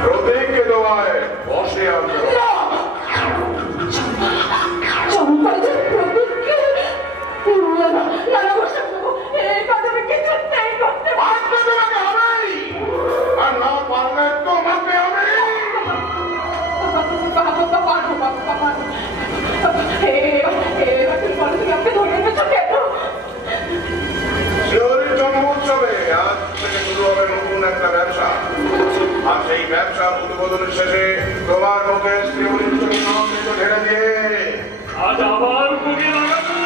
Rote che ব্যবসার উদ্বোধনের শেষে তোমার মুখে ঢেলে দিয়ে আজ আবার মুখে লাগাবো।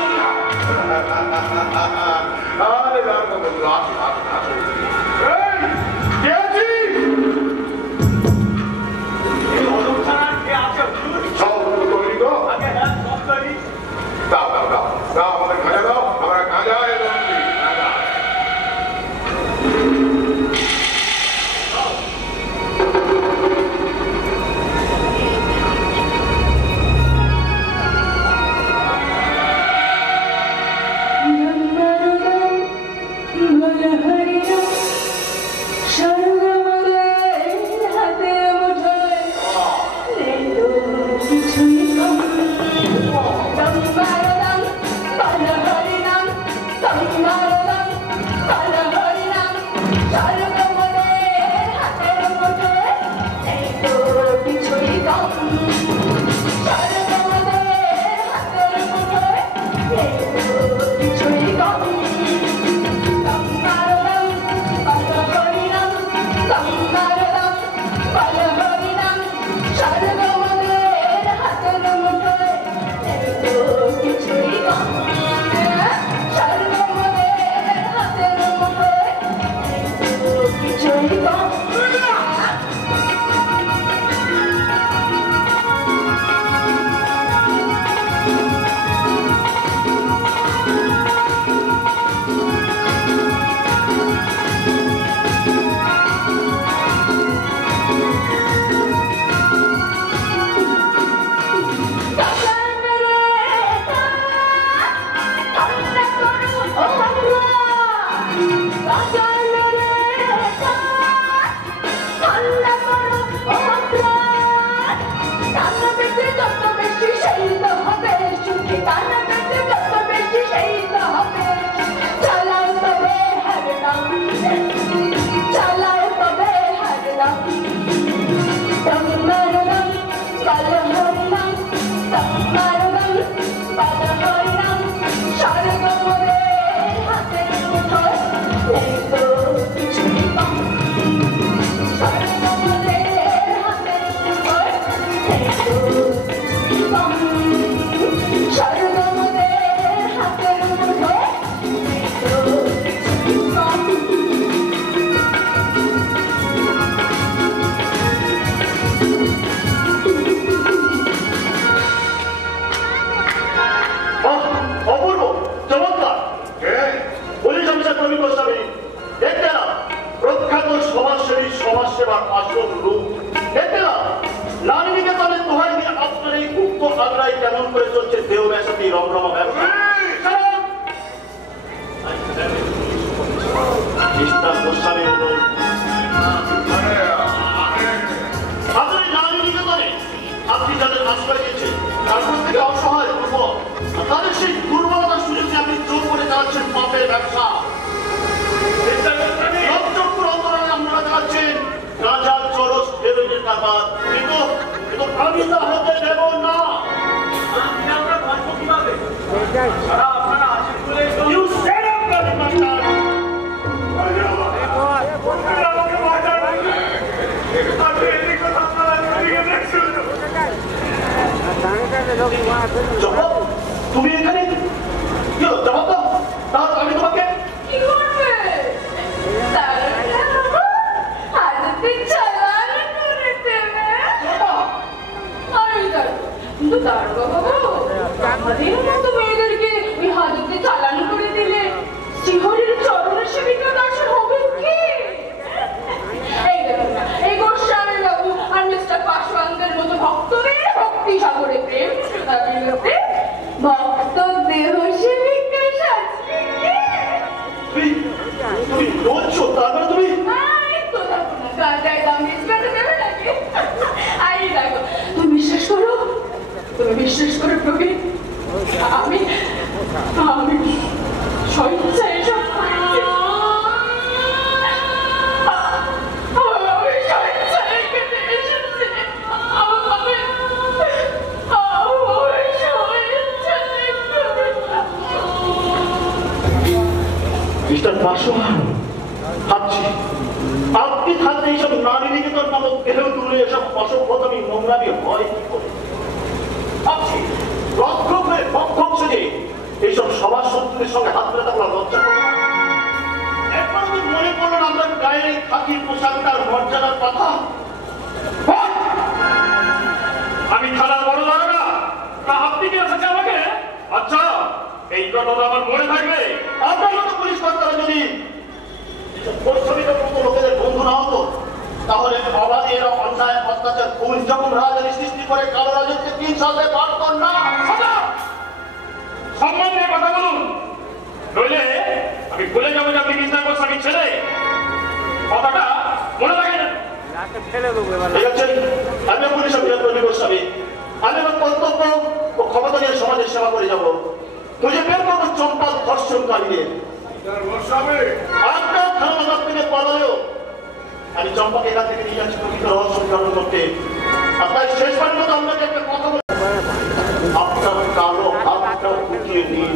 আরে রাখো বন্ধু, আসুন আসুন আসুন। দাও দাও দাও দাও, আমাদের খাজা দাও, আমরা খাজা এবং তুমি এখানে জবাব দাও, তাহলে আমি তোমাকে কি করবে? কিন্তু দারোগা বাবু, আমাদের মতো মেয়েদেরকে ওই হাজতে চালান করে দিলে শ্রীহরির চরণের সেবিকা দর্শন হবে কি? এই দেখুন না, এই গোস্বামী বাবু আর মিস্টার পাশওয়ানদের মতো ভক্তদের ভক্তি সাগরে প্রেম সুতাবিলতে ভক্ত দেহ সেবিকা সাজবে কে? তুমি বলছো তারপরে তুমি তো থাকো না, গাঁজায় দাম মিসকাতে দেবে নাকি? আই দেখো, তুমি বিশ্বাস করো, তুমি বিশ্বাস করো প্রবীণ, আমি স্বেচ্ছায় এসব করেছি। আমি স্বেচ্ছায় এখানে এসেছি। মিস্টার পাশওয়ান, ভাবছি আপনি থাকতে এইসব নারী নিকেতন নামক দেহ স্কুলে এসব অসভ্যতামি নোংরামি হয় কি করে? ভাবছি রক্ষক হয়ে ভক্ষক সেজে এইসব সবার শত্রুদের সঙ্গে হাত মেলাতে আমরা লজ্জা করি না। একবার তো মনে পড়লো না আমরা গায়ে খাকির পোশাকটার মর্যাদার কথা। আমি থানার বড় দাঁড়া তা আপনি কি এসেছে আমাকে? আচ্ছা এই ঘটনা আমার মনে থাকবে। আপনার মতো পুলিশ কর্তারা যদি পরিশ্রমিকের মতো লোকেদের বন্ধু না হতো তাহলে অবাধে এরা অন্যায় অত্যাচার খুন যখন রাজনীতি সৃষ্টি করে কালো রাজত্বে 3 সালে পারত না। সম্মান নিয়ে কথা বলুন, নইলে আমি ভুলে যাবো যে আপনি কৃষ্ণা গোস্বামীর ছেলে। কথাটা মনে থাকে না? ঠিক আছে, আমি পুলিশ অফিসার গোস্বামী, আমি আমার কর্তব্য ও ক্ষমতা নিয়ে সমাজের সেবা করে যাবো। খুঁজে বের করবো চম্পাল ধর্ষণকারীদের। আপনার থানা থেকে পালালেও আমি চম্পাকে এখান থেকে নিয়ে যাচ্ছি প্রকৃত রহস্য উদ্ঘাটন করতে। আপনার শেষ পর্যন্ত আপনাকে একটা কথা বলে আপনার কালো হাতটা ফুটিয়ে দিন,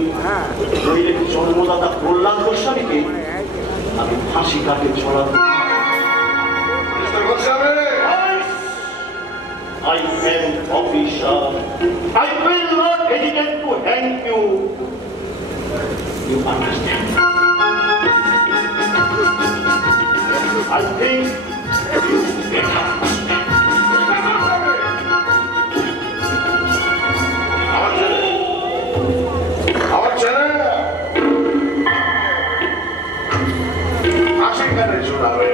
নইলে জন্মদাতা কল্যাণ গোস্বামীকে আমি ফাঁসি কাটে ছড়াবো। I am officer. I will not hesitate to hang you. You understand? I think you better. আমার ছেলে হাসি কানে শোনাবে।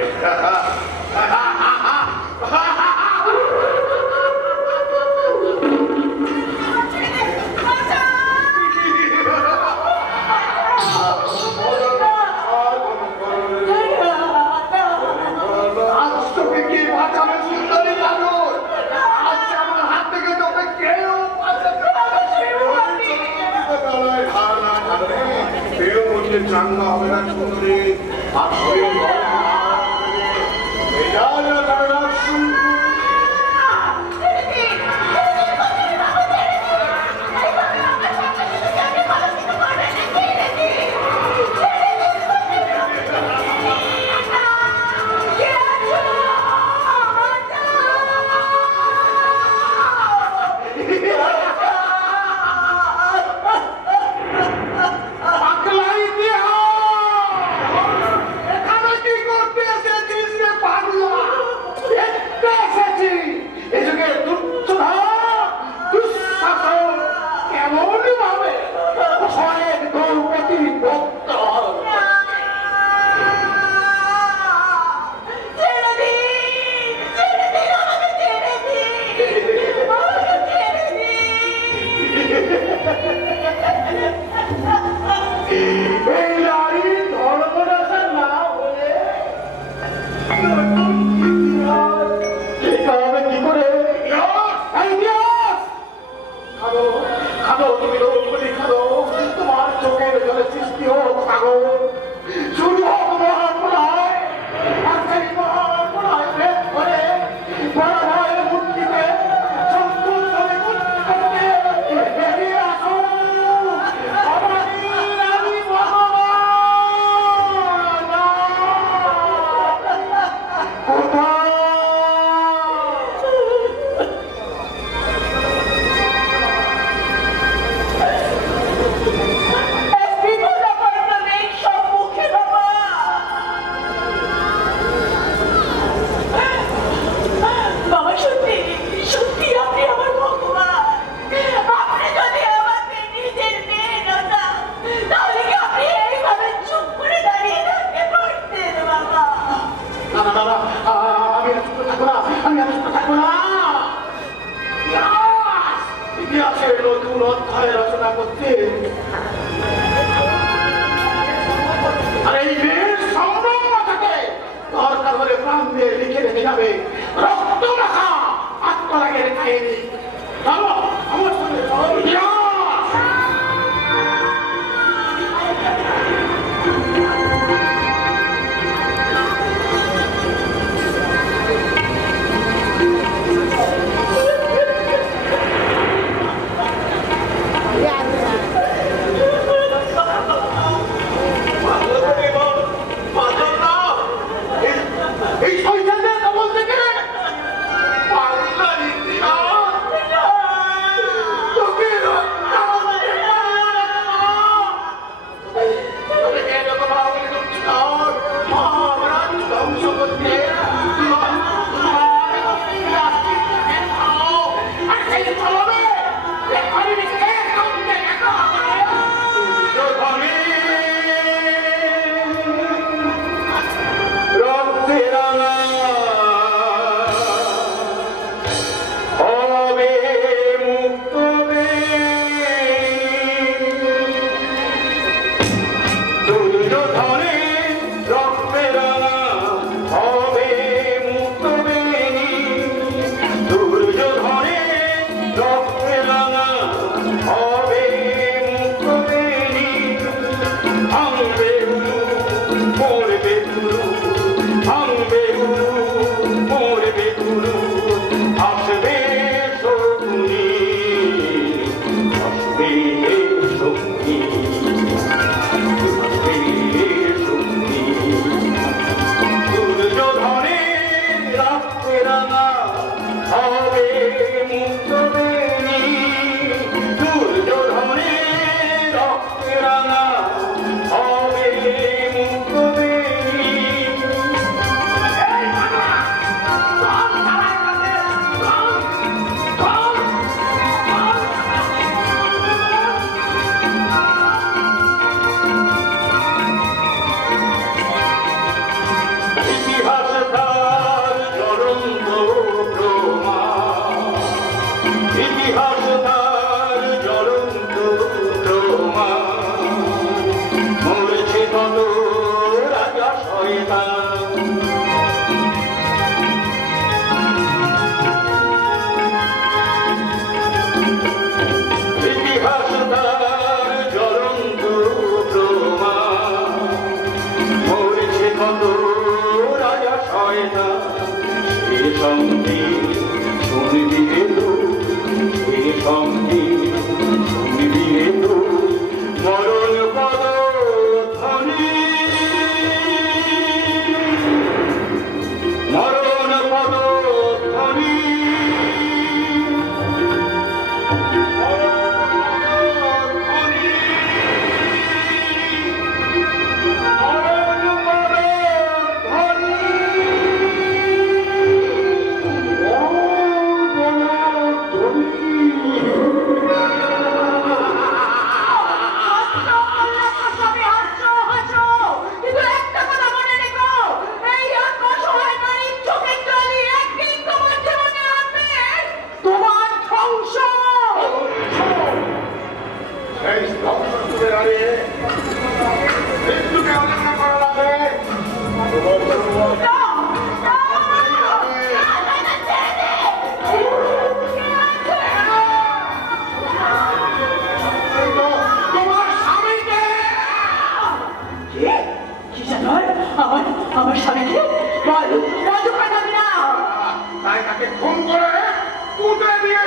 চাঙ্গা হবে না সুন্দরী, আর শরীর হবে মুক্তবেণী দুর্যোধনের রক্তে রাঙা হবে মুক্তবেণী। ইতিহাস তার জ্বলন্ত প্রমাণ, ইতিহাস তার জ্বলন্ত প্রমাণ, মরেছে কত রাজা শয়তান। ইতিহাস তার জ্বলন্ত প্রমাণ, মরেছে কত রাজা শয়তান। সে সঙ্গে শুনবি এলো, সে সঙ্গে শুনবি এলো মরণ পদ ধ্বনি, মরণ পদ ধ্বনি, এই ধ্বংস করে দাঁড়িয়ে মৃত্যুকে অনন্য করা লাগে। তোমার স্বামীকে আমার স্বামীকে বল না, তাই তাকে খুন করে পুঁতে দিয়ে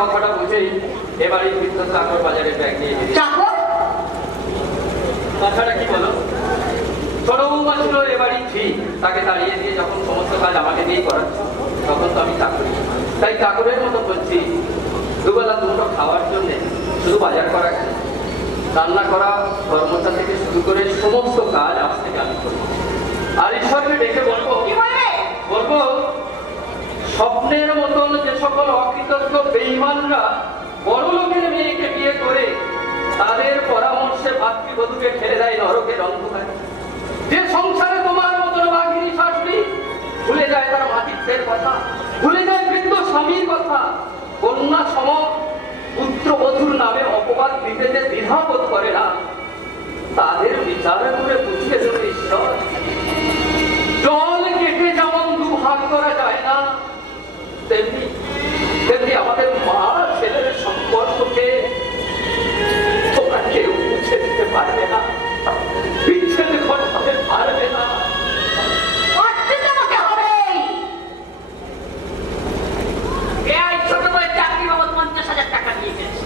কথাটা বুঝেই এবারে বিদ্যুৎ চাকর বাজারে ব্যাগ নিয়ে গেছে। কথাটা কি বলো? ছোট বৌমা ছিল এবারই ঠিক, তাকে তাড়িয়ে দিয়ে যখন সমস্ত কাজ আমাকে দিয়ে করাচ্ছে তখন তো আমি চাকরি, তাই চাকরের মতো বলছি দুবেলা দুটো খাওয়ার জন্য শুধু বাজার করা কেন, রান্না করা কর্মচারী থেকে শুরু করে সমস্ত কাজ আজ থেকে আমি করবো। আর ঈশ্বরকে ডেকে বলবো, বলবো স্বপ্নের মতন যে সকল অকৃতজ্ঞ বেঈমানরা বড় লোকের মেয়েকে বিয়ে করে তাদের পরামর্শে ভাতৃবধূকে ঠেলে দেয় নরকের অন্ধকারে, যে সংসারে তোমার মতন বাঘিনী শাশুড়ি ভুলে যায় তার মাতৃত্বের কথা, ভুলে যায় বৃদ্ধ স্বামীর কথা, কন্যা সম পুত্রবধূর নামে অপবাদ দিতে যে দ্বিধাবোধ করে না, তাদের বিচার করে বুঝিয়ে দেবে ঈশ্বর। জল কেটে যেমন দুভাগ করা যায় না, তেমনি তেমনি আমাদের মা ছেলের সম্পর্ককে তোমরা কেউ মুছে দিতে পারবে না, বিচ্ছেদ ঘটাতে পারবে না। ছোট বইয়ের চাকরি বাবদ 50,000 টাকা দিয়ে গেছে,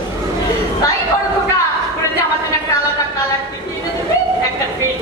তাই গল্পটা করে যে আমাদের একটা আলাদা কালার কিনে দেবে, একটা পেট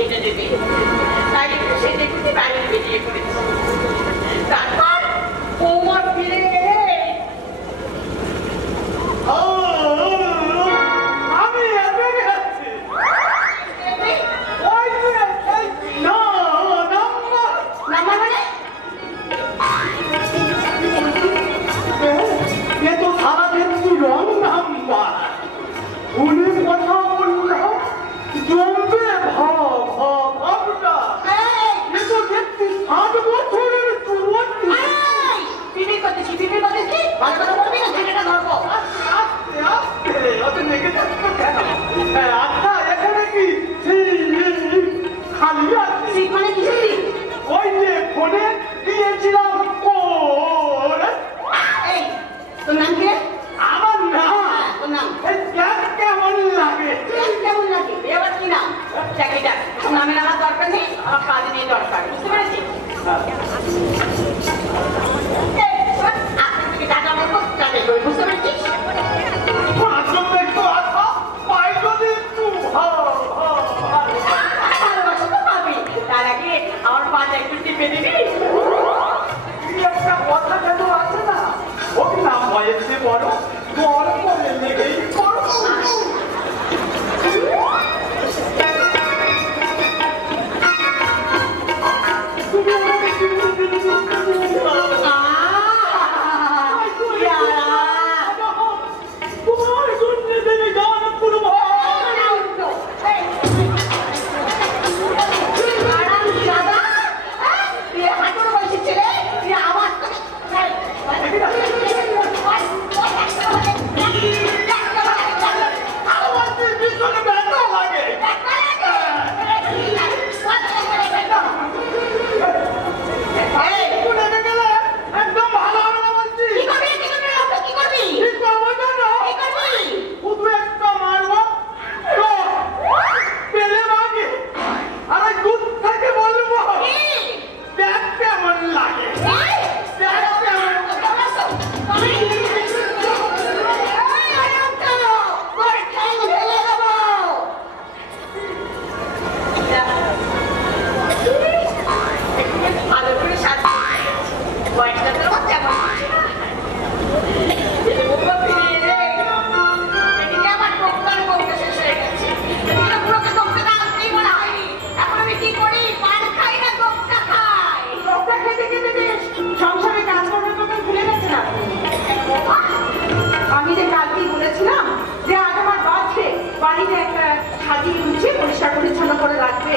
একটা সাজিয়ে গুছিয়ে পরিষ্কার পরিচ্ছন্ন করে রাখবে।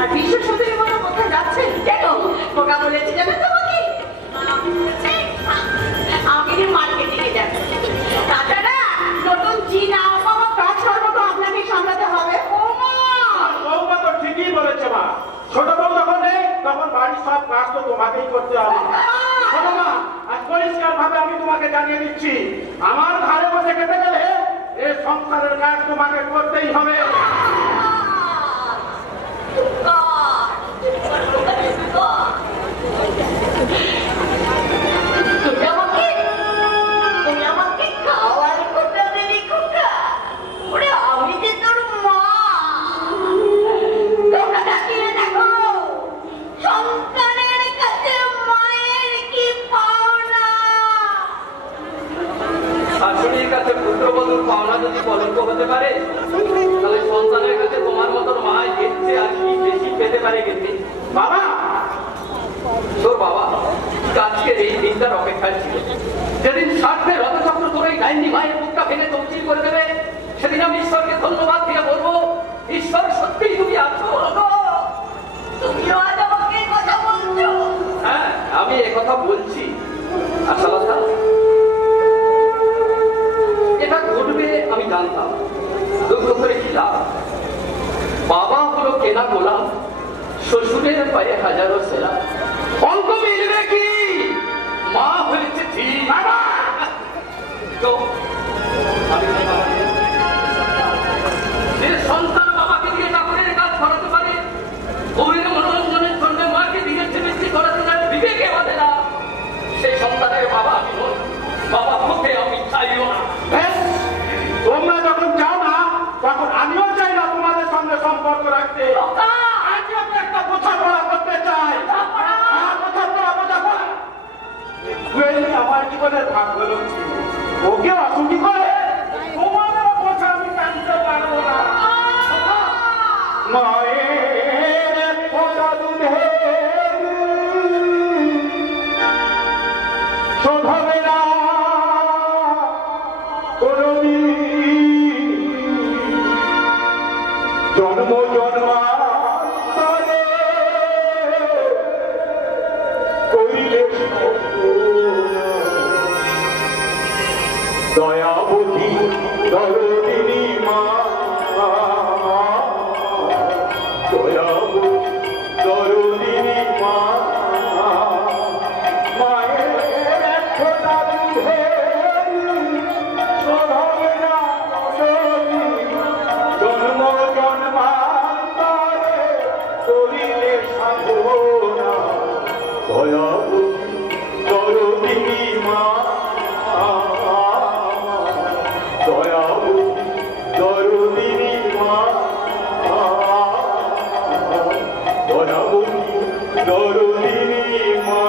আর বিশ্ব সুন্দরী মনে কোথায় যাচ্ছেন? কেন ওটা বলেছে জানেন তোমাকে? আমি মার্কেটিংয়ে যাচ্ছি। তাছাড়া নতুন চীনা বাবা কাজ করবো তো আপনাকে সামলাতে হবে। বৌমা তো ঠিকই বলেছে মা, ছোট বউ যখন নেই তখন বাড়ির সব কাজ তো তোমাকেই করতে হবে। শোনো মা, আজ পরিষ্কার ভাবে আমি তোমাকে জানিয়ে দিচ্ছি, আমার ঘরে বসে খেতে গেলে এই সংসারের কাজ তোমাকে করতেই হবে। শাশুড়ির কাছে পুত্রবধূর পাওনা যদি কলঙ্ক হতে পারে, তাহলে সন্তানের কাছে তোমার মতন মা এসছে আর কি বেশি পেতে পারে। কিন্তু বাবা, তোর বাবা আজকের এই দিনটার অপেক্ষায় ছিল, যেদিন স্বার্থের রথচক্র করে গাইনি মায়ের বুকটা ভেঙে তমচিল করে দেবে, সেদিন আমি ঈশ্বরকে ধন্যবাদ দিয়ে বলবো, ঈশ্বর সত্যিই তুমি আছো। তুমিও আজ আমাকে কথা বলছো? হ্যাঁ, আমি একথা বলছি। আচ্ছা কথা, এটা ঘটবে আমি জানতাম, দুঃখ করে কি লাভ? বাবা হলো কেনা গোলাম, শ্বশুরের পায়ে হাজারো সেরা। অঙ্ক মিলবে কি? মা হয়েছে ঠিক। যে সন্তান বাবাকে দিয়ে চাকরের কাজ করাতে পারে, গৌরীর মনোরঞ্জনের জন্য মাকে দিয়েছে বেশি করাতে পারে, বিবেকে বাঁধে না, সেই সন্তানের বাবা আমি নই। বাবা মুখে আমি চাইও না। তোমরা যখন চাও না, তখন আমিও চাই না তোমাদের সঙ্গে সম্পর্ক রাখতে। আজ আমি একটা বোঝাপড়া করতে চাই। আমার জীবনের ভাগ্য লক্ষ্মী, ওকে অসুখী করে তোমাদের বোঝা আমি টানতে পারবো না। মায়ের ফোঁটা দুধে শোধবে না জন্ম জন্মান্তরে করিলে দয়াবতী দরদিনী মা, দয়াবতী দরদিনী মা, মায়ের ফোঁটা দুধে শোধবে না জন্ম জন্মান্তরে করিলে সাধনা, দয়াবতী দরদিনী মা, দয়াবতী দরদিনী মা, দয়াবতী দরদিনী মা।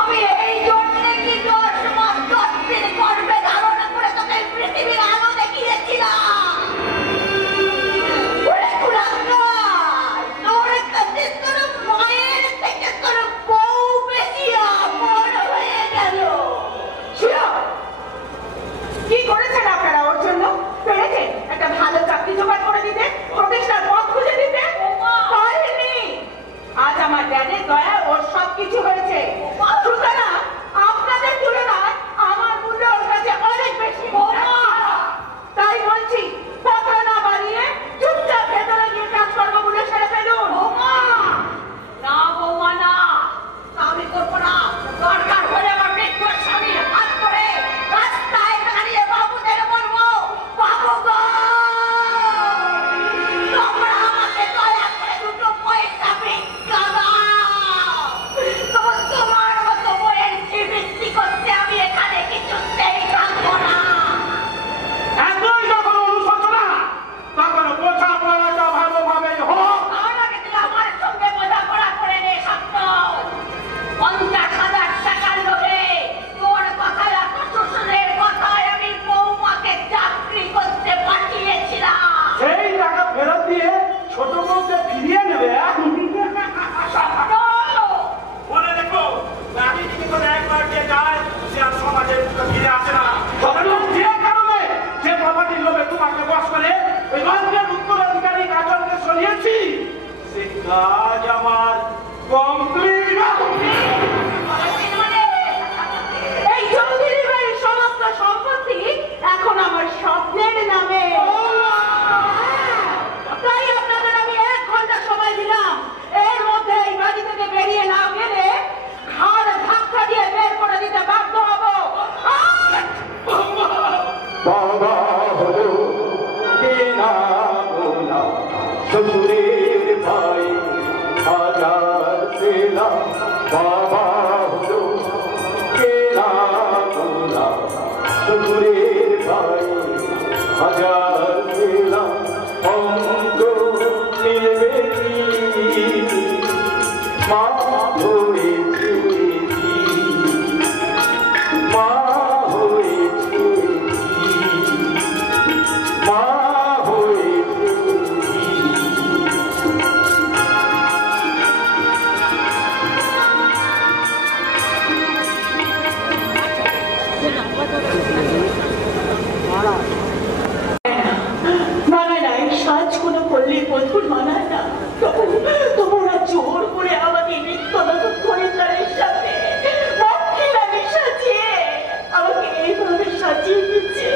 আমি এই জন্য কি 10 মাস 10 দিন গর্ভে ধারণ করে তোকে পৃথিবীর আলো দেখিয়েছিলাম। ওরে কুলাঙ্গার, তোর কাছে তোর মায়ের থেকে তোর বউ বেশি আপন হয়ে গেল। কি করেছেন আপনারা ওর জন্য? পেরেছেন? হাজার পেলাম অঙ্ক মিলবে কি মা হয়েছে মা হয়েছে মা হয়েছে মানায় না, এই সাজ কোনো পল্লী বধুর মানায় না। তবু ওরা জোর করে আমাকে নিত্যনত খরিদ্দারের সাথে মক্কিলামি সাজিয়ে আমাকে এইভাবে সাজিয়ে দিচ্ছে।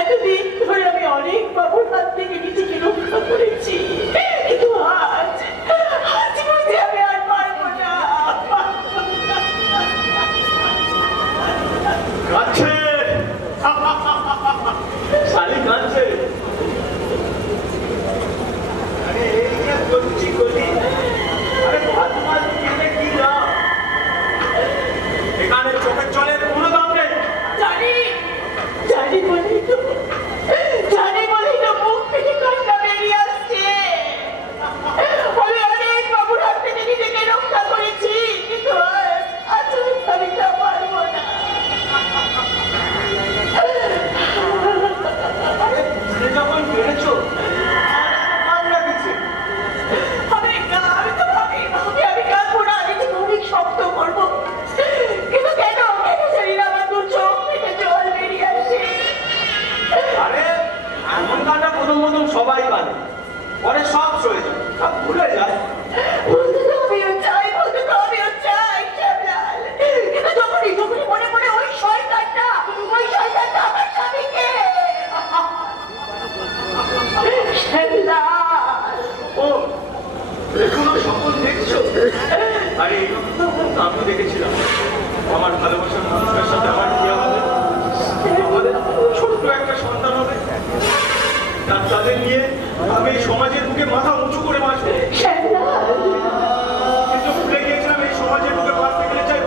এতদিন ধরে আমি অনেক বাবুর হাত থেকে নিজেকে রক্ষা করেছি, কিন্তু আজ বুঝি আমি আর পারবো না। কাছে শালি কাছে আরে এই যে বলছি কলি আরে ভাত মাছ কিনে কি দাম এখানে চোখের জলের কোনো দাম নেই। জানি বলেই তো মুখ থেকে কান্না বেরিয়ে আসছে। আমি অনেক বাবুর হাত থেকে নিজেকে রক্ষা করেছি, কিন্তু আজ আমি তা পারবো না। যখন বেড়েছো আমি তো ভাবি আমি কাঁদবো না, আমি তো অনেক শক্ত করবো, কিন্তু কেন জানি না আমার দু চোখ থেকে জল বেরিয়ে আসে। আরে এমন কাটা প্রথম সবাই কাঁদে, পরে সব সয়ে যায়, সব ভুলে যায়। বলতে তো আমিও চাই শ্যামলাল, কিন্তু যখনই মনে পড়ে ওই শয়তানটা আমার স্বামীকে। শ্যামলাল, ও এখনো স্বপ্ন দেখছো? আরে এই তো আমি দেখেছিলাম আমার ভালোবাসার মানুষের সাথে আমার বিয়ে হবে, আমাদের ছোট্ট একটা সন্তান হবে, তাদের নিয়ে আমি এই সমাজের বুকে মাথা উঁচু করে বাঁচবো। কিন্তু ভুলে গিয়েছিলাম এই সমাজের বুকে বাঁচতে গেলে চাই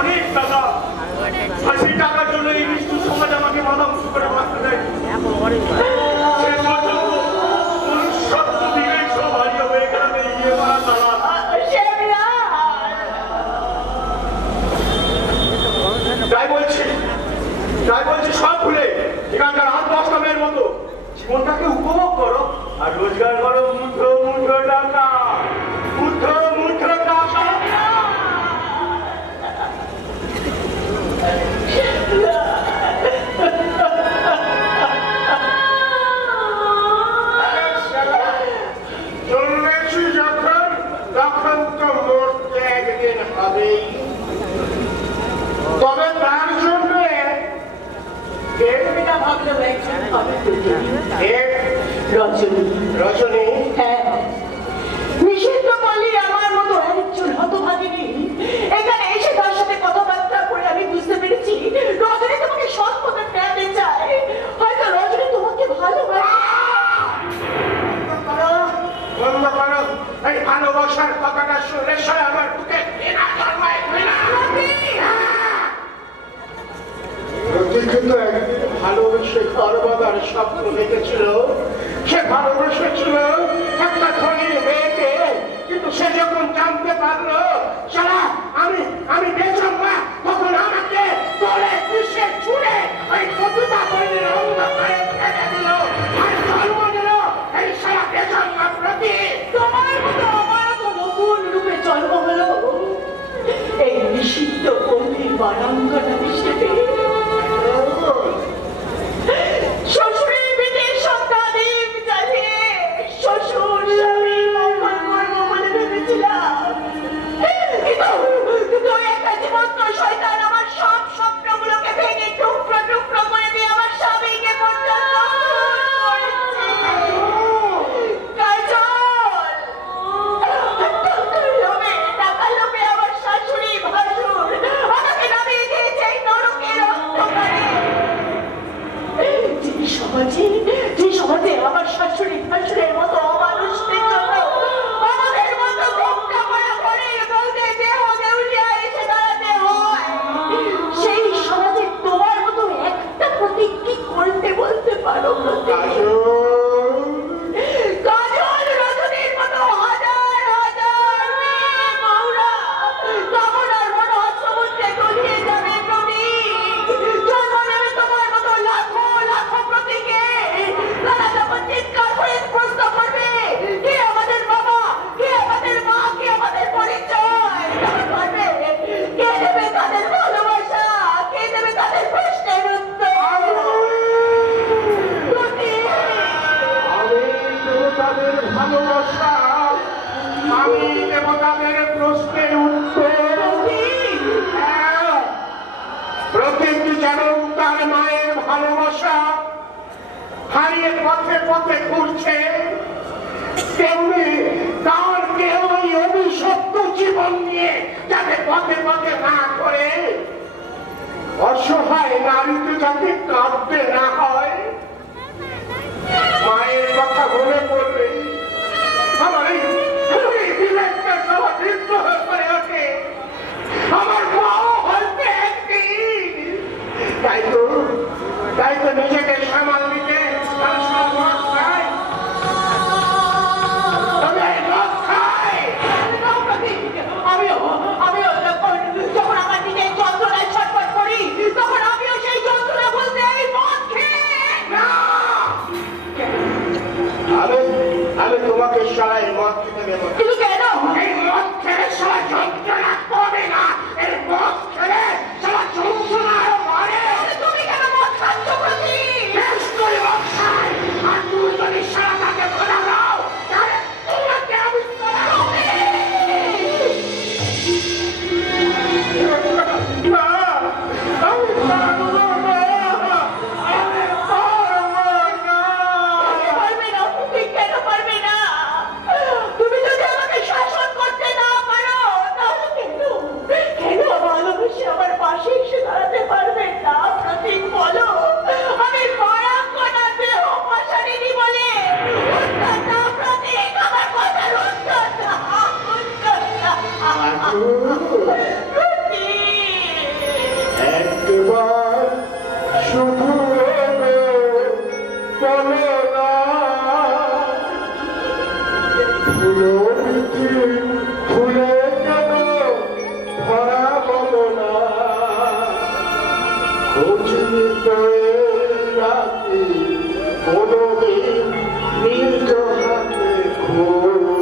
অনেক টাকা, আর সেই টাকার জন্য এই নিষ্ঠুর সমাজ আমাকে মাথা উঁচু করে বাঁচতে দেয়। শেষ পর্যন্ত মনুষ্যত্ব বিবেক সব হারিয়ে হয়ে গেলাম এই বিয়ে করা তারা। তাই বলছি সব ভুলে এখানকার হাত বাস্তবের মতো জীবনটাকে উপভোগ করো আর রোজগার করো মুঠো টাকা। বুদ্ধ মায়ের পথে পথে ঘুরছে, তেমনি তার কেউ এই অভিশপ্ত জীবন নিয়ে যাতে পথে পথে না করে অসহায় নারীতে যাতে কাঁদতে না হয়। মায়ের কথা মনে পড়বে আমার এই বিবেকটা সবার বৃদ্ধ হয়ে পড়ে ওঠে। আমার মাও হয়তো একদিন তাই তো নিজেকে সামাল দিতে যখন আমার নিজের যন্ত্রণায় ছটফট করি তখন আমিও সেই যন্ত্রণা বলতে এই মদ খেয়ে আমি তোমাকে সারাই মদ খেতে দেবো। কিন্তু কেন? এই মদ খেলে সবাই যন্ত্রণা কমে না, এই মদ খেলে সবাই যন্ত্রণা আরো বাড়ে। তুমি কেন মদ খাচ্ছ প্রতি? বেশ করে মদ খাই, আর তুমি যদি সারা তাকে খোলা দাও তাহলে তোমাকে আমি একবার শুধু বলো না, ফুলে কেন ধরা বলো না, খোঁজিত রাতে কোনোদিন নিজ হাতে খুলবো।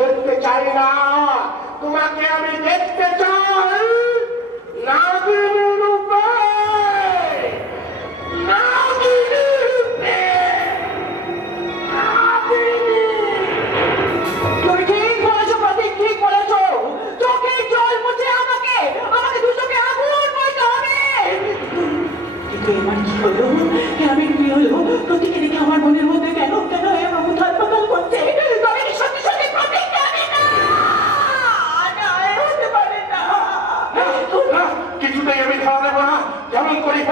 দেখতে চাই না, তোমাকে আমি দেখতে চাই নাগিনী রূপে, নাগিনী রূপে, নাগিনী। তুমি ঠিক বলেছো প্রতীক, ঠিক বলেছো। চোখের জল মুছে আমাকে দু চোখে আগুন বইতে হবে। কিন্তু এবার কি হলো? আমি কি হলো? প্রতীকে দেখে আমার মনের মধ্যে কেন কেন এরকম উথাল পাতাল করছে?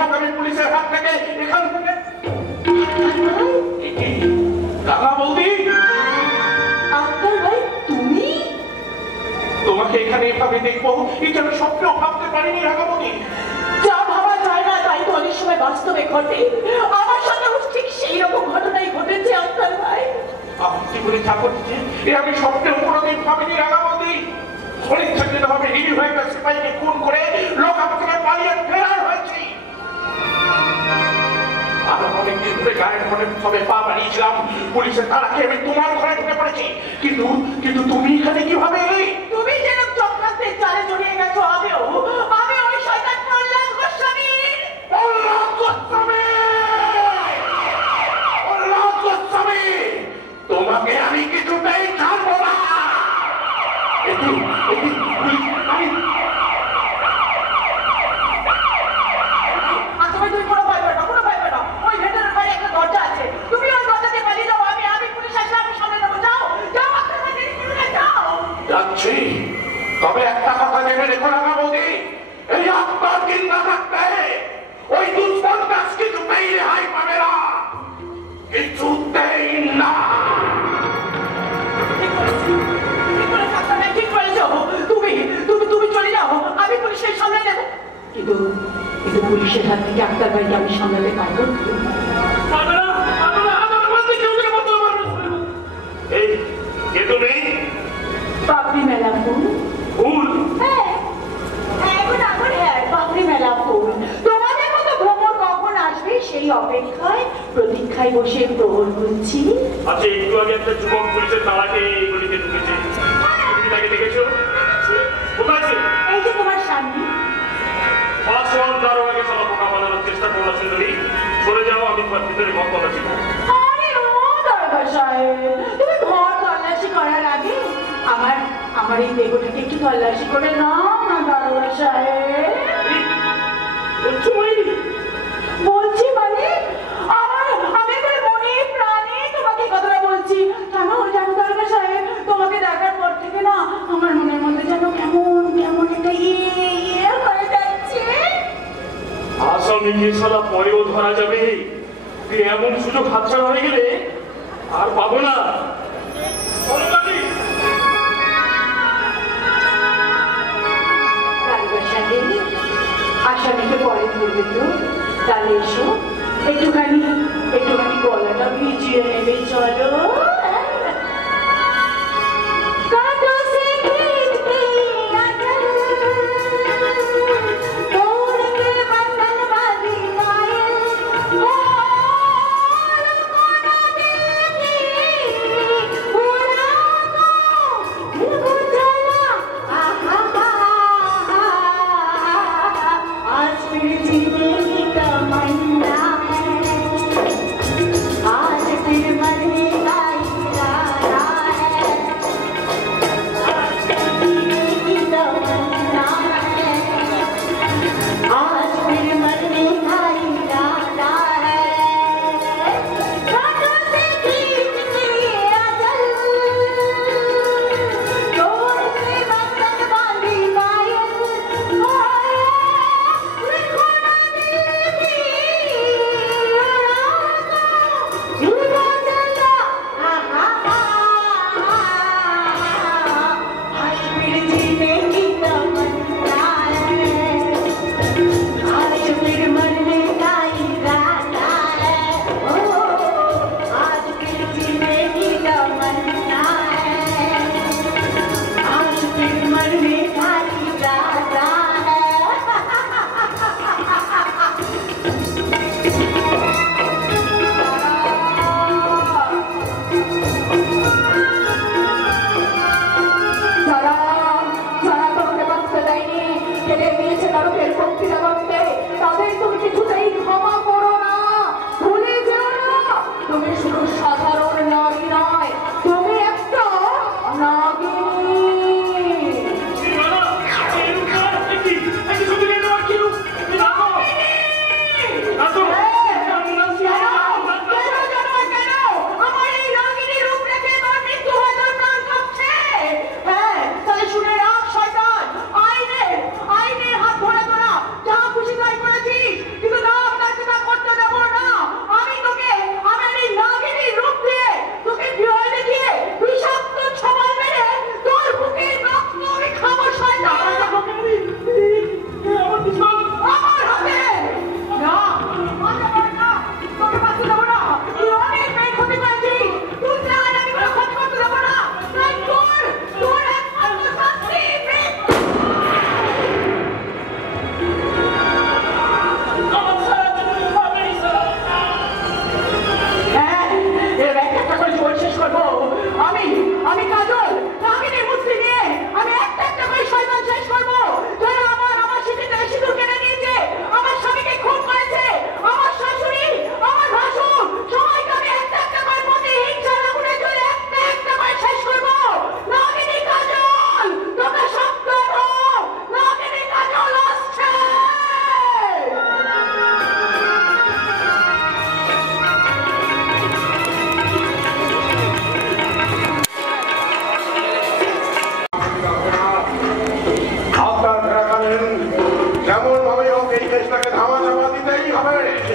হোক আমি পুলিশের হাত থেকে এখান থেকে। রাঙা বৌদি, আক্তার ভাই তুমি? তোমাকে এখানে এভাবে দেখবো এটা আমি স্বপ্নেও ভাবতে পারিনি রাঙা বৌদি। যা ভাবা যায় না তাই তো অনেক সময় বাস্তবে ঘটে। আমার সাথে ঠিক সেই রকম ঘটনাই ঘটেছে আক্তার ভাই। আমার জীবনে যা ঘটেছে এ আমি স্বপ্নেও কোনোদিন ভাবিনি রাঙা বৌদি। পরীক্ষা ভাবে হিড়ি হয়ে গেছে, সিপাহীকে খুন করে লোকাল থেকে পালিয়ে ফেরার হয়েছি। আরো অনেকদিন ধরে গায়ের ঘরে সবে পা বাড়িয়েছিলাম, পুলিশের তাড়াকে আমি তোমার ঘরে ঢুকে পড়েছি। কিন্তু তুমি এখানে কিভাবে এলে? তুমি যেরকম চক্রান্তের জালে জড়িয়ে গেছো আমিও ওই শয়তান প্রহ্লাদ গোস্বামীর। তোমাকে আমি কিছুতেই ছাড়বো না। তুমি কোনো ভয় পেও না। ওই ভেতরের ঘরে একটা দরজা আছে, তুমি ওই দরজাতে পালিয়ে যাও। আমি পুলিশ আসলে আমি সামনে নেবো। যাও আক্তার ভাই, দেরি করো না, যাও। যাচ্ছি, তবে একটা কথা ভেবে রেখো রাঙা বৌদি, এই আত্মার চিন্তা থাকতে ওই দুশ্মন কাজ কিছুতেই রেহাই পাবে না, কিছুতেই না। ঠিক করেছো। তুমি চলে যাও, আমি পুলিশের সামনে নেবো। কিন্তু পুলিশের হাত থেকে আক্তার ভাইকে আমি সামলাতে পারবো। পাপড়ি মেলা ফুল। হ্যাঁ, পাপড়ি মেলা ফুল। তোমাদের মতো ভ্রমণ কখন আসবে সেই অপেক্ষায় প্রতীক্ষায় বসে প্রহর গুনছি। আচ্ছা, একটু আগে একটা যুবক পুলিশের তাড়াকে এই গলিতে ঢুকেছে, তুমি তাকে দেখেছো? কোথায় আছে? এই যে তোমার সামনে। পাঁচওয়ান দারোয়াকে সালা পোকা বানানোর চেষ্টা করো সুন্দরী, সরে যাও, আমি তোমার ভিতরে ঘর তল্লাশি করবো। আরে ও দারোগা সাহেব, তুমি ঘর তল্লাশি করার আগে আমার এই দেহটাকে একটু তল্লাশি করে নাও না দারোগা সাহেব। বলছি মানে আমি মনে প্রাণে তোমাকে কথাটা বলছি। জানো দারোগা সাহেব, তোমাকে দেখার পর থেকে না আমার মনের মধ্যে যেন কেমন একটা ইয়ে হয়ে যাচ্ছে। আসামিকে সালা পরেও ধরা যাবে, তুই এমন সুযোগ হাতছাড়া হয়ে গেলে আর পাবো না। আসামিকে পরে ধরবে তো, তাহলে এসো একটুখানি গলাটা ভিজিয়ে নেবে। চলো।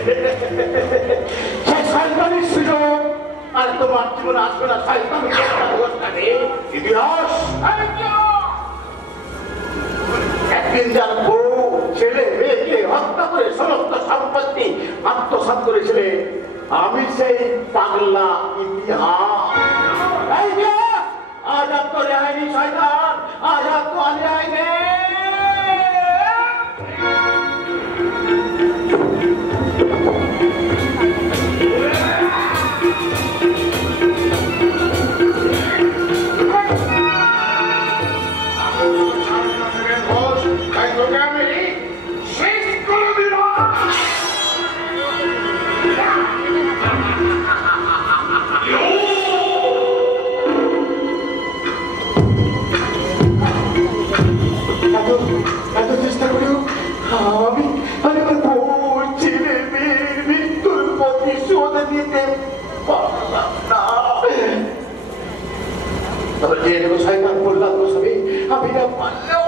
সে শয়তানির সুযোগ আর তোমার জীবনে আসবে না। শয়তানি ইতিহাস একদিন যার বউ ছেলে মেয়েকে হত্যা করে সমস্ত সম্পত্তি আত্মসাৎ করেছিলে, আমি সেই পাগলা ইতিহাস। আজ আর তো রেহাই নেই শয়তান, আজ আর তো রেহাই নেই। এত চেষ্টা করেও আমি আমার বউ ছেলে মেয়ের মৃত্যুর প্রতিশোধ নিতে পারলাম না। তবে যে শয়তান বললাম সবই আমি না পারলেও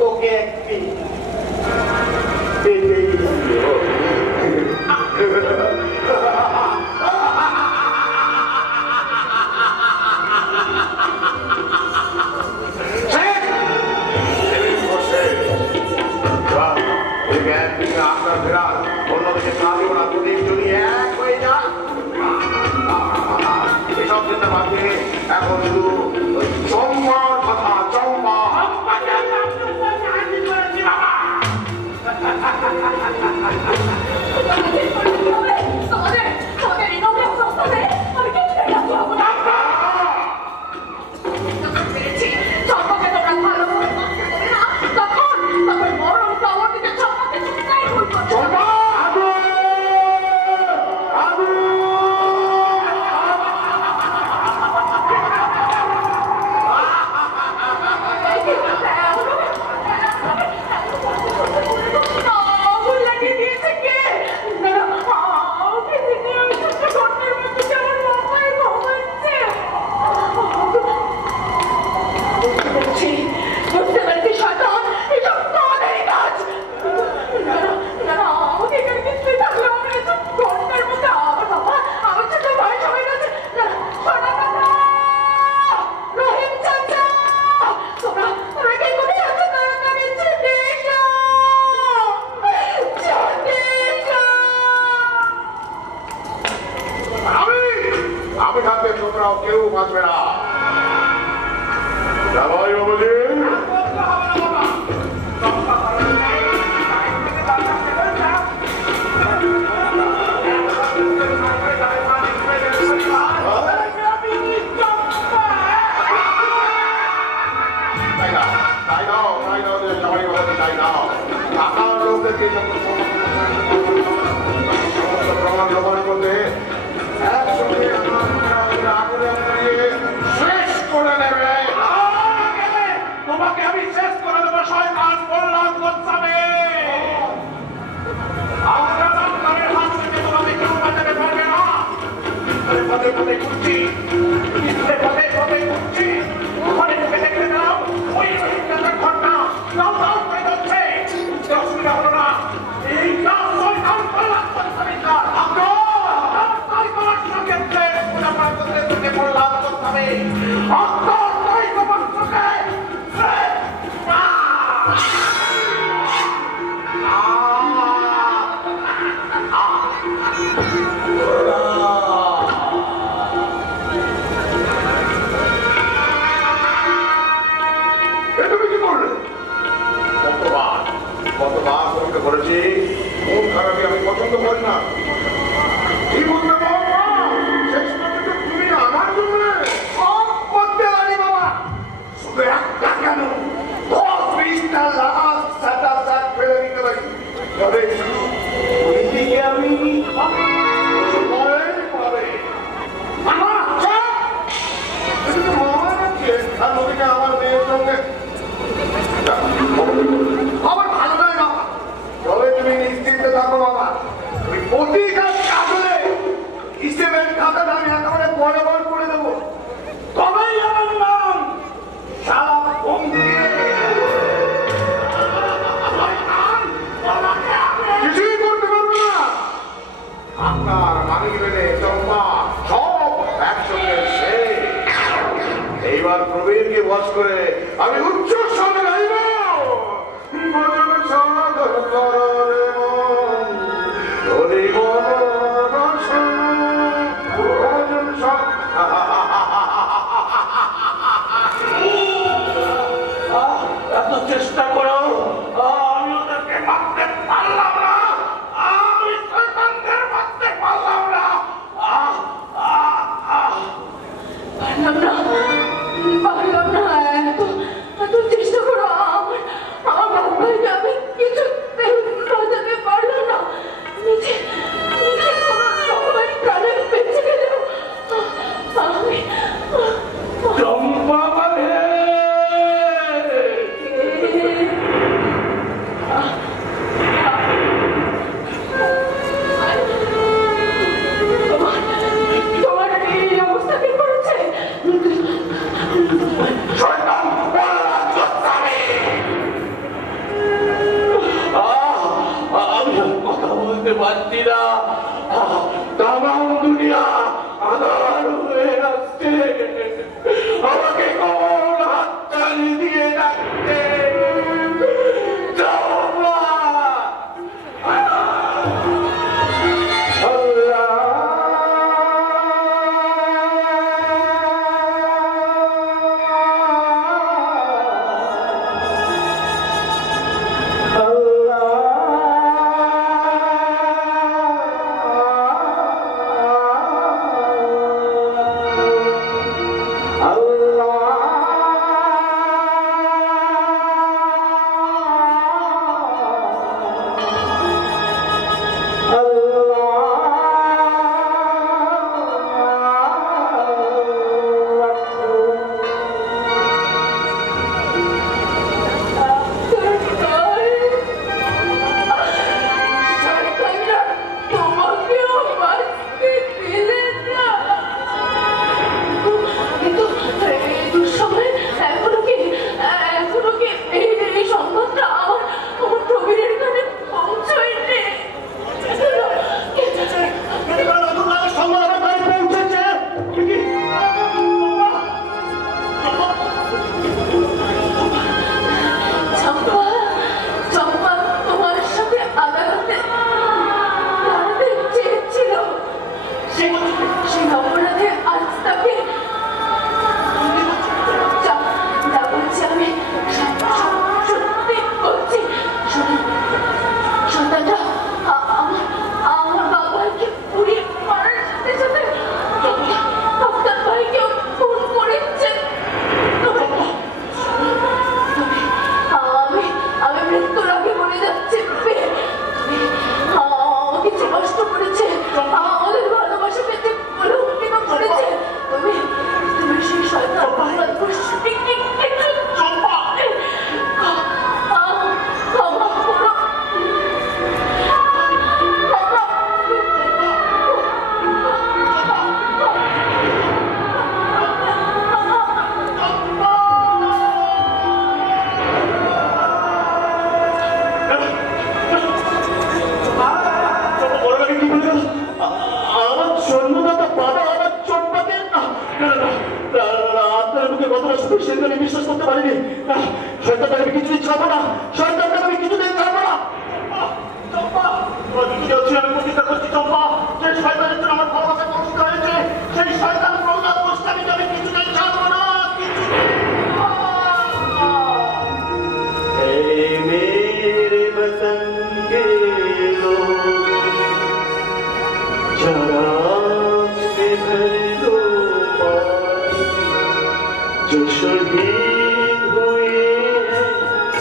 তোকে একদিন অন্যদিকে কাজও না প্রদীপ যদি এক হয়ে যায় এসব চিন্তা ভাবছে। এখন শুধু চম্পার কথা, চম্পা আমি থাকতে তোমরাও কেউ বাঁচবে না। যাবাই বাবুজি প্রমাণ প্রমাণ করতে একসঙ্গে শেষ করে নেবে। তোমাকে আমি শেষ করে দেবো শয়তান বললাম গোস্বামী। হাত থেকে তোমাকে কেউ বাঁচাতে পারবে না। পদে পদে ঘুরছি, পদে পদে ঘুরছি, ওখানে ঢুকে দেখতে দাও ওই ঘটনা দাও দাও করে যাচ্ছে। অসুবিধা হলো না, এই শয়তান বললাম গোস্বামী কতবার তোমাকে বলেছি মন খারাপই আমি পছন্দ করি না। কি বলতে বাবা শেষ পর্যন্ত তুমি আমার জন্য সব করতে পারি বাবা। শুধু একটা কেন 10-20টা লাখ সাদা সাত ফেলে দিতে পারি। তবে ওইদিকে আমি পাবে আমার মেয়ের সঙ্গে আমার ভালো নয় বাবা। তবে তুমি নিশ্চিন্তে থাকো বাবা, তুমি প্রতি কাজ আসলে হিসেবের খাতাটা আমি একেবারে বরাবর করে দেবো। তবেই আমার নাম শালা বঙ্গে। আমি উচ্চ স্বরে গাইব ভজন সাধন কররে মন হরি ভজন এত চেষ্টা করো আমি ওদেরকে মারতে পারলাম না আমি শয়তানদের মারতে পারলাম না পারলাম না এত চেষ্টা করো আমার বাবাকে আমি কিছুতেই বাঁচাতে পারলাম না নিজে কোনো রকমের প্রাণে বেঁচে গেলেও আমি চম্পা বলে তোমার এই অবস্থা কি করেছে শয়তান আমি কথা বলতে পারছি না তামাম দুনিয়া আধার হয়ে আসছে আমাকে কোন হাত চালিয়ে দিয়ে যাচ্ছে বিশ্বাস করতে পারিনি শয়তানকে আমি কিছুই ছাড়বো না শয়তানকে আমি কিছুতেই ছাড়বো না আমি প্রতিজ্ঞা করছি চম্পা যে শয়তানের জন্য আমার ভালোবাসা নষ্ট হয়েছে সেই শয়তান প্রহ্লাদ গোস্বামীকে আমি কিছুতেই ছাড়বো না मेरे वतन के लोग शराब से भर लो जो शहीद हुए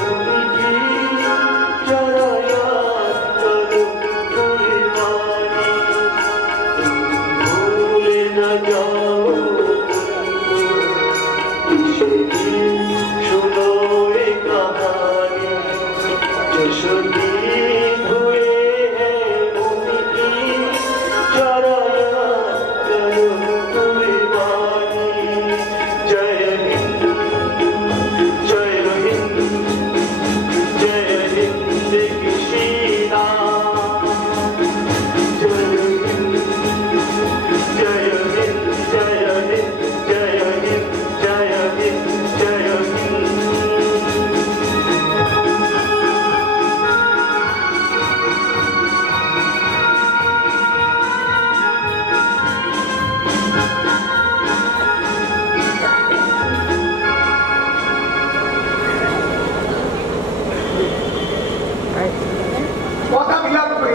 उनकी जरा याद करो कुर्बानी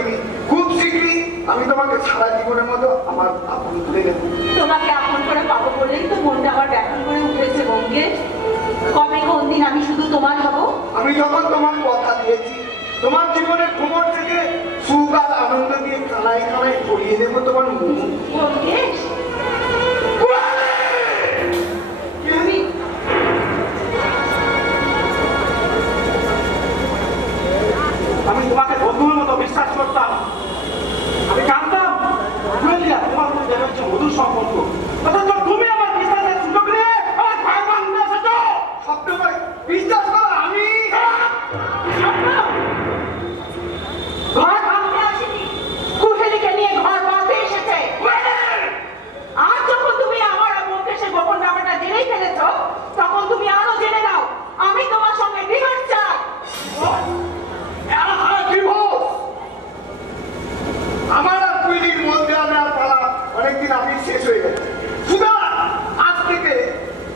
করিনি। খুব শীঘ্রই আমি তোমাকে সারা জীবনের মতো আমার আপন করে নেব। তোমাকে আপন করে পাবো বলেই তো মনটা আমার ব্যাকুল করে উঠেছে গঙ্গেশ। কবে কোন দিন আমি শুধু তোমার হব? আমি যখন তোমার কথা দিয়েছি তোমার জীবনের ঘুমর থেকে সুখ আর আনন্দ দিয়ে কানায় কানায় পড়িয়ে দেবো তোমার মুখ। গঙ্গেশ, আমি তোমাকে বন্ধুর মতো বিশ্বাস করতাম। আমি জানতাম তোমার মধ্যে হচ্ছে মধুর সম্পর্ক, অথচ তুমি আমার বিশ্বাসের সুযোগ নিয়ে আমার ঘর ভাঙতে এসেছ। সবসময় বিশ্বাস করো আমি ঘর ভাঙতে আসিনি, কুহেলিকে নিয়ে ঘর বাঁধতে এসেছে। আর যখন তুমি আমার আর গঙ্গেশের গোপন ব্যাপারটা জেনেই ফেলেছ, তখন তুমি আরো জেনে নাও আমি তোমার সঙ্গে ডিভোর্স চাই। আমার আর কুইলির মধ্যে আমার পালা অনেকদিন আগে শেষ হয়ে গেছে। সুতরাং আজ থেকে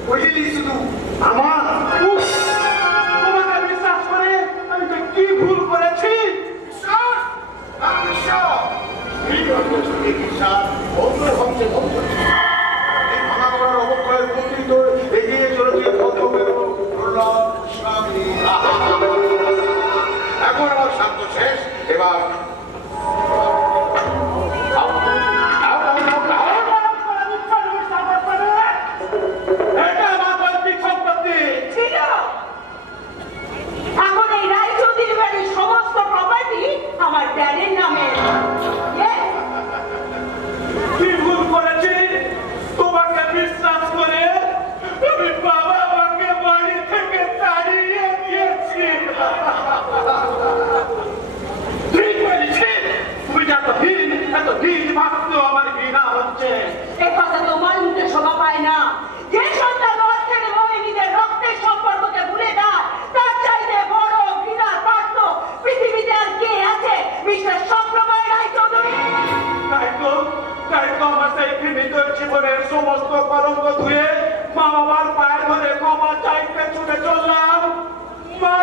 কুইলি শুধু আমার। তোমাকে বিশ্বাস করে আমি যে কি ভুল করেছি। অবক্ষয়ের মন্দির তো এগিয়ে চলেছে। এখন আমার শান্ত শেষ। এবার এখন এই রায়চৌধুরী বাড়ির সমস্ত প্রপার্টি আমার ড্যাডির নামে। কি ভুল করেছি তোমাকে বিশ্বাস করে? তুমি বাবা আমাকে বাড়ি থেকে তাড়িয়ে দিয়েছি। ঠিক বলেছি। তুমি যে এত দিন মাত্র আমার ঘৃণা হচ্ছে। এ কথা তোমার মুখে শোভা পায় না। যে সন্তান অর্থের মোহে নিজের রক্তের সম্পর্ককে ভুলে দেয়, তার চাইতে বড় ঘৃণার পাত্র পৃথিবীতে আর কে আছে? মিস্টার স্বপ্নময় রায়চৌধুরী। তাই তো আমার সেই ঘৃণিত জীবনের সমস্ত কলঙ্ক ধুয়ে মা বাবার পায়ের ধরে ক্ষমা চাইতে ছুটে চললাম। মা!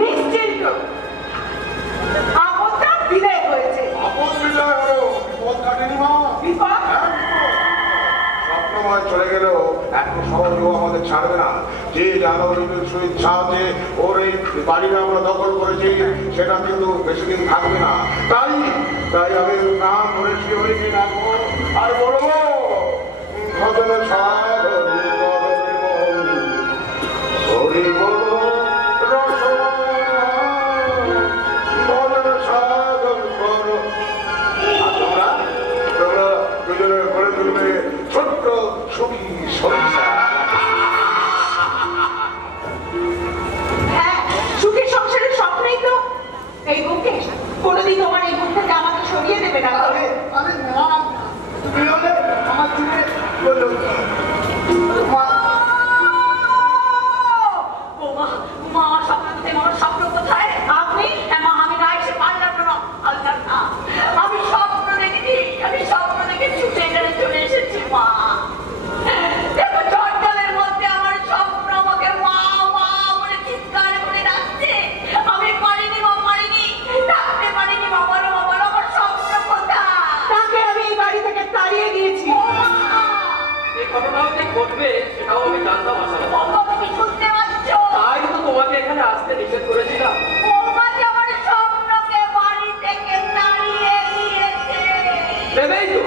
নিশ্চিন্ত, আপদটা বিদায় হয়েছে। আপদ বিজয় হলো, বিপদ কাটেনি মা। বিপদ? স্বপ্নময় চলে গেলেও এত সহজেও আমাদের ছাড়বে না। যে জানো সুইচ্ছা আছে ওর এই বাড়িটা আমরা দখল করেছি, সেটা কিন্তু বেশি দিন থাকবে না। তাই আমি নাম ধরে শিহরিকে ডাকবো আর বলবো ভজন সাগর হরি বল রস ভজন সাগর করো। আর তোমরা দুজনে করে তুলবে ছোট্ট সুখী সংসার। হ্যাঁ, সুখের সংসারের স্বপ্নই তো এই মুকেশ। কোনোদিন তোমার এই মুখ থেকে আমাকে সরিয়ে দেবে না। আরে না, তুমি হলে আমার জীবনে মা স্বপ্ন দিতে আমার স্বপ্ন কোথায়? আপনি? মা আমি না এসে পারলাম না। আমি স্বপ্ন দেখেছি, আমি স্বপ্ন দেখে ছুটে এখানে চলে এসেছি। মা দেখো, জঞ্জালের মধ্যে আমার স্বপ্ন আমাকে মা মা বলে চিৎকার করে ডাকছে। আমি পারিনি মা, পারিনি, ডাকতে পারিনি। মা বলো, মা বলো, আমার স্বপ্ন কোথায়? তাকে আমি এই বাড়ি থেকে তাড়িয়ে দিয়েছি। এই ঘটনাও যে ঘটবে সেটাও আমি জানতাম। আসলে তুমি শুনতে পাচ্ছ? তাই তো তোমাকে এখানে আসতে নিষেধ করেছিলাম। আমার স্বপ্নকে বাড়ি থেকে তাড়িয়ে দিয়েছে। ভেবেই তো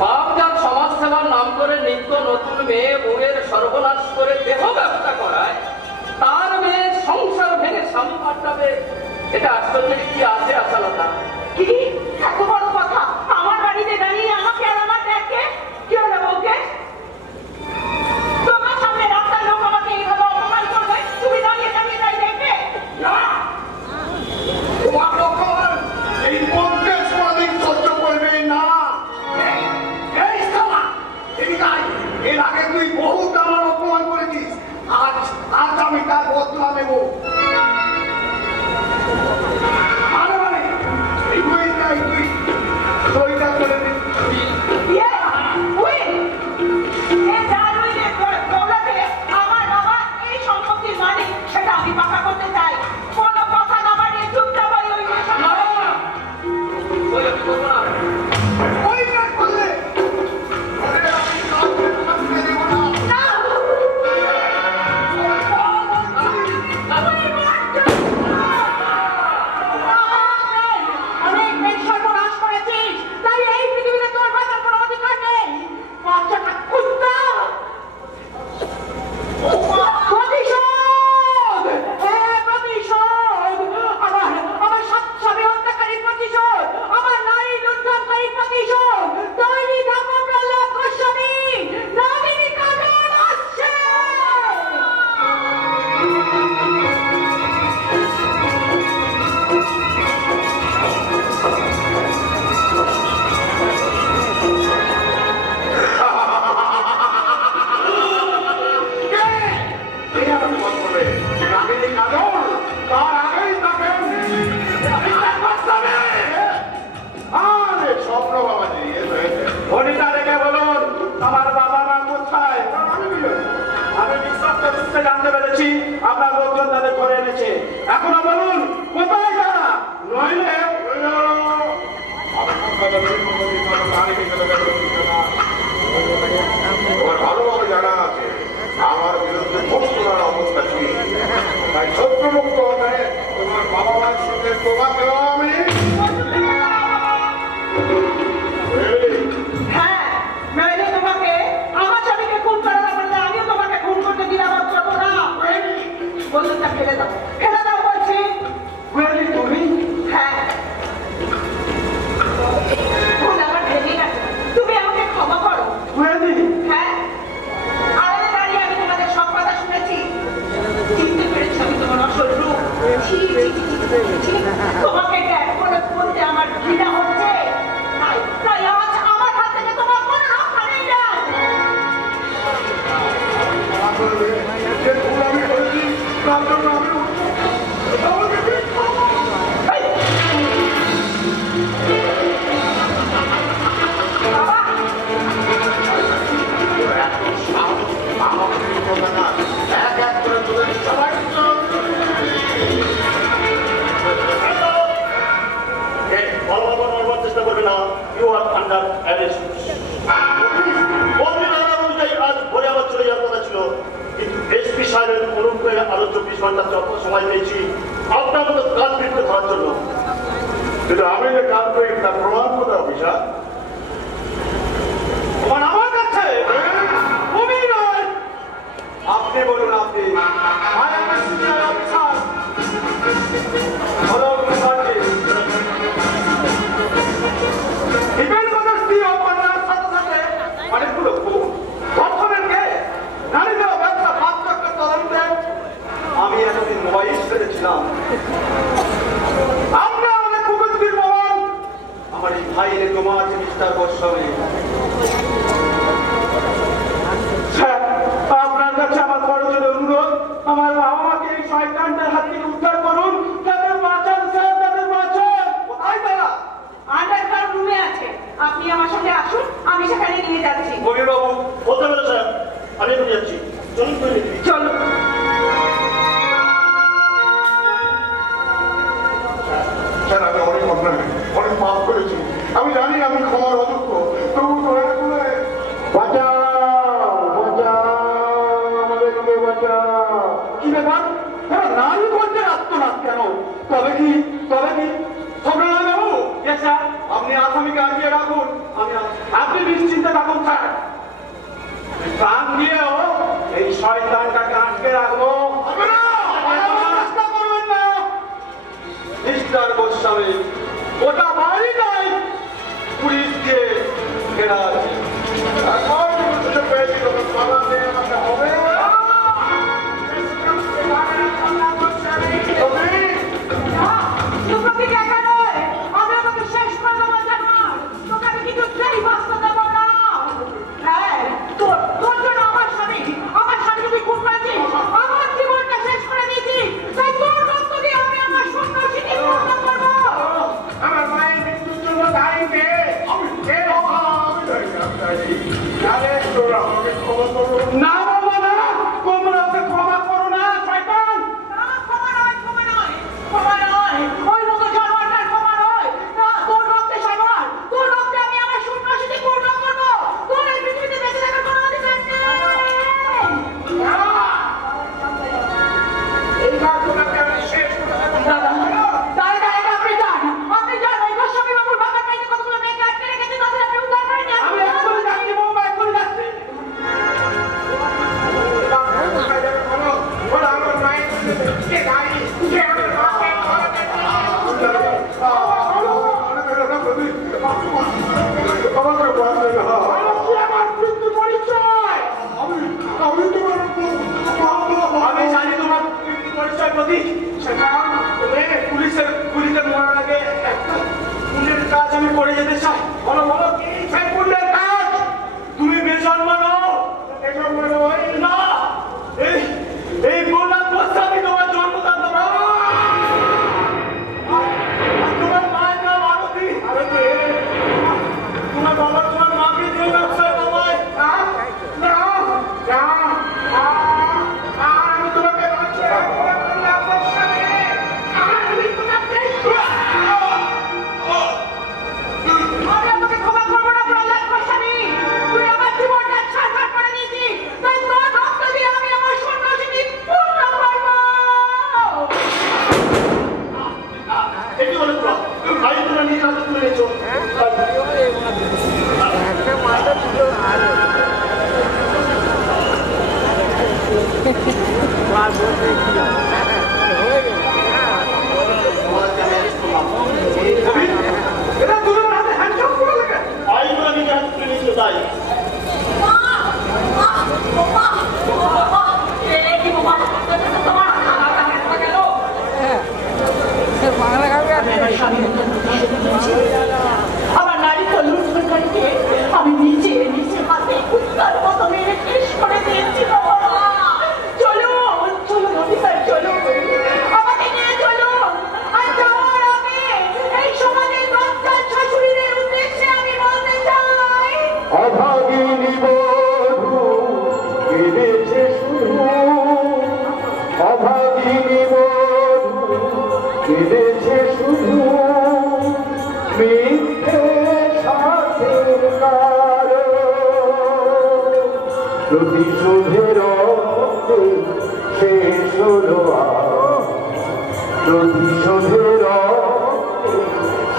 বাপজাত সমাজ সেবার নাম করে নিত্য নতুন মেয়ে বউয়ের সর্বনাশ করে দেহ ব্যবসা করায়, তার মেয়ে সংসার ভেঙে স্বামী পাল্টাবে। এটা আশ্চর্যের কি আছে আশালতা? কি এত বড় কথা আমার বাড়িতে দাঁড়িয়ে আমাকে আর আমার দেখে? কি হলো বউকে? তোমার সামনে রাস্তার লোক আমাকে এইভাবে অপমান করবে, তুমি দাঁড়িয়ে দাঁড়িয়ে তাই দেখবে? তোমার লোকমান এই মন্ত্রে সমাধিক সহ্য করবে না। এই শালা, এদিকে আয়। এর আগে তুই বহুত আমার অপমান করেছিস। আজ আমি তার বদলা নেব। মানে ভালোভাবে নড়বার চেষ্টা করবে না, ইউ আর আন্ডার অ্যারেস্ট। বন্দির আনার অনুযায়ী আজ ভোরে আমার চলে যাওয়ার কথা ছিল, কিন্তু এসপি সাহেবের অনুরোধে আরো 24 ঘন্টা সময় পেয়েছি আপনার মতো কালপ্রিটকে ধরার জন্য। কিন্তু আমি যে কালপ্রিট তার প্রমাণ কোথায় অফিসার? আমার কাছে তুমি নয়, আপনি বলুন। আপনি অনেকগুলো নারীদের ব্যবসা বাচ্চাকে তদন্তে আমি এতদিন মোবাইল ছেড়েছিলাম। আমরা অনেক কুকুরদের প্রমাণ আমার এই ভাইয়ের জমা আছে মিস্টার গোস্বামী। আপনার কাছে আমার বড় জোর অনুরোধ, আমার বাবা মাকে এই শয়তানটার হাত থেকে উদ্ধার করুন। তাদের বাঁচান স্যার, তাদের বাঁচান। কোথায় তারা? আন্ডারগ্রাউন্ড রুমে আছে, আপনি আমার সঙ্গে আসুন, আমি সেখানে নিয়ে যাচ্ছি। বাবু বলতে পারে স্যার, আমি এখন যাচ্ছি, চলুন তৈরি। চলো। স্যার আমি অনেক অন্যায়, অনেক পাপ করেছি। আমি জানি আমি ক্ষমার অযোগ্য, তবু দয়া করে বাঁচাও, বাঁচাও, আমাদেরকে বাঁচাও। কি ব্যাপার? নারী করতে আত্মনাদ কেন? তবে কি বাবু? স্যার আপনি আসামিকে আটকে রাখুন, আপনি নিশ্চিন্তে থাকুন স্যার। প্রাণ দিয়েও এই শয়তানটাকে আটকে রাখবো। চেষ্টা করবেন না মিস্টার গোস্বামী, ওটা বাড়ি নাই, পুলিশ দিয়ে ঘেরা আছে। এখন সুযোগ পেয়েছি তখন পালা দিয়ে আমাকে হবে। সুপ্রতীক একা নয়, আমি আমাকে শেষ করে দেবো জানা, তোকে আমি কিন্তু সেই বাঁচতে দেবো না। হ্যাঁ, তোর জন্য আমার স্বামী তুই খুন করেছিস, আমার জীবনটা শেষ করে দিয়েছিস, তাই তোর রক্ত দিয়ে আমি আমার সন্ন্যাসীকে পূর্ণ করবো। আমার মায়ের মৃত্যুর জন্য দায়ী কে? আমি কে? আমি দায়ী না।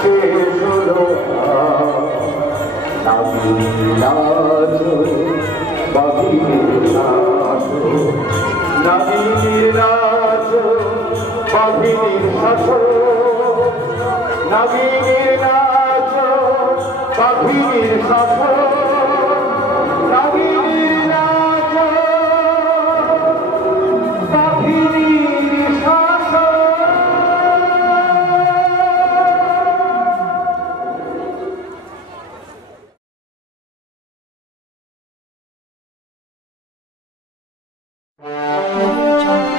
শেষ হলো নাগিনীর নাচ বাঘিনীর নাচ নাগিনীর নাচ বাঘিনীর শাসন নাগিনীর নাচ বাঘিনীর শাসন নাগিনীর নাচ বাঘিনীর শাসন। Audio Jungle.